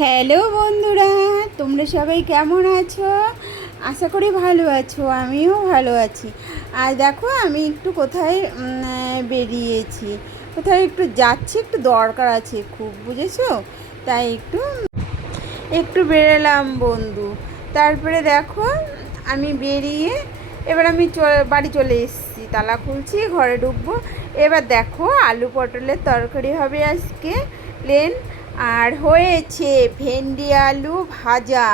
Hello বন্ধুরা, তোমরা সবাই কেমন আছো? আশা করি ভালো আছো, আমিও ভালো আছি। আর দেখো আমি একটু কোথায় বেরিয়েছি, কোথায় একটু যাচ্ছি, একটু দরকার আছে খুব, বুঝেছো? তাই একটু একটু বেরোলাম বন্ধু। তারপরে দেখো আমি বেরিয়ে এবার আমি বাড়ি চলে এসেছি, তালা খুলছি, ঘরে ঢুকবো। এবার দেখো আলু পটলের তরকারি হবে আজকে, প্লেন। আর হয়েছে ভেন্ডি আলু ভাজা।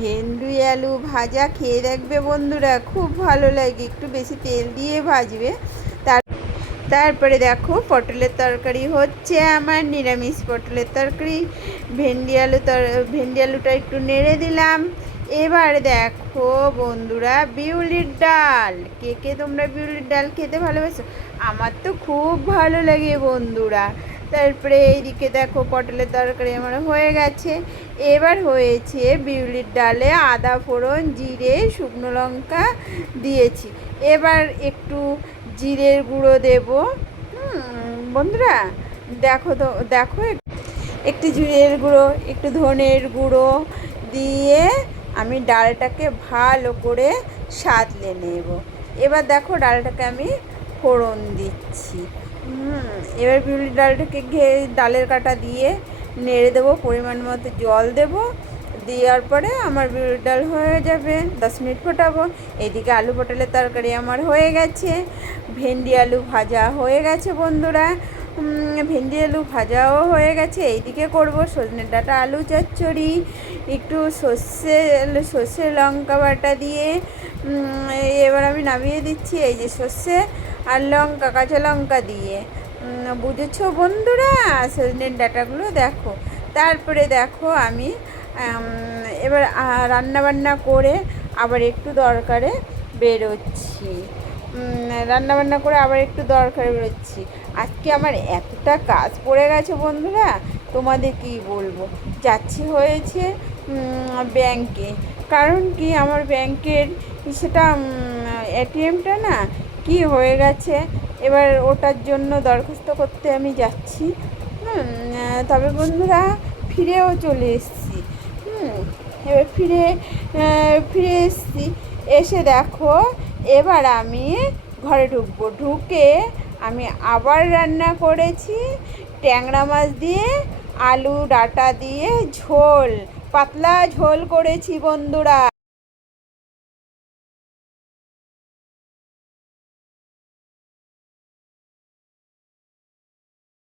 ভেন্ডি আলু ভাজা খেয়ে দেখবে বন্ধুরা, খুব ভালো লাগে, একটু বেশি তেল দিয়ে ভাজবে। তারপরে দেখো পটলের তরকারি হচ্ছে আমার, নিরামিষ পটলের তরকারি। ভেন্ডি আলুটা একটু নেড়ে দিলাম। এবার দেখো বন্ধুরা, বিউলির ডাল। কে কে তোমরা বিউলির ডাল খেতে ভালোবাসো? আমার তো খুব ভালো লাগে বন্ধুরা। তারপরে এইদিকে দেখো পটলের তরকারি আমার হয়ে গেছে। এবার হয়েছে বিউলির ডালে আদা ফোড়ন, জিরে, শুকনো লঙ্কা দিয়েছি। এবার একটু জিরের গুঁড়ো দেব। বন্ধুরা দেখো তো, দেখো একটু জিরের গুঁড়ো, একটু ধনের গুঁড়ো দিয়ে আমি ডালটাকে ভালো করে সাঁতলে নেব। এবার দেখো ডালটাকে আমি ফোড়ন দিচ্ছি। এবার বিউলির ডালটাকে ডালের কাটা দিয়ে নেড়ে দেবো, পরিমাণ মতো জল দেবো। দেওয়ার পরে আমার বিউলির ডাল হয়ে যাবে, 10 মিনিট ফোটাবো। এদিকে আলু পটলের তরকারি আমার হয়ে গেছে। ভেন্ডি আলু ভাজা হয়ে গেছে বন্ধুরা, ভেন্ডি আলু ভাজাও হয়ে গেছে। এইদিকে করব সজনে ডাঁটা আলু চচ্চড়ি, একটু সর্ষে লঙ্কা বাটা দিয়ে। এবার আমি নামিয়ে দিচ্ছি, এই যে সর্ষে আর লঙ্কা, কাঁচা লঙ্কা দিয়ে। বুঝেছো বন্ধুরা? সজনের ডাঁটাগুলো দেখো। তারপরে দেখো আমি এবার রান্নাবান্না করে আবার একটু দরকারে বেরোচ্ছি। রান্নাবান্না করে আবার একটু দরকারে বেরোচ্ছি। আজকে আমার এতটা কাজ পড়ে গেছে বন্ধুরা, তোমাদের কি বলবো। যাচ্ছি হয়েছে ব্যাংকে, কারণ কি আমার ব্যাংকের সেটা এটিএমটা না কি হয়ে গেছে, এবার ওটার জন্য দরখাস্ত করতে আমি যাচ্ছি। তবে বন্ধুরা ফিরেও চলে এসেছি। এবার ফিরে এসেছি। এসে দেখো এবার আমি ঘরে ঢুকবো। ঢুকে আমি আবার রান্না করেছি ট্যাংরা মাছ দিয়ে আলু ডাঁটা দিয়ে ঝোল, পাতলা ঝোল করেছি বন্ধুরা।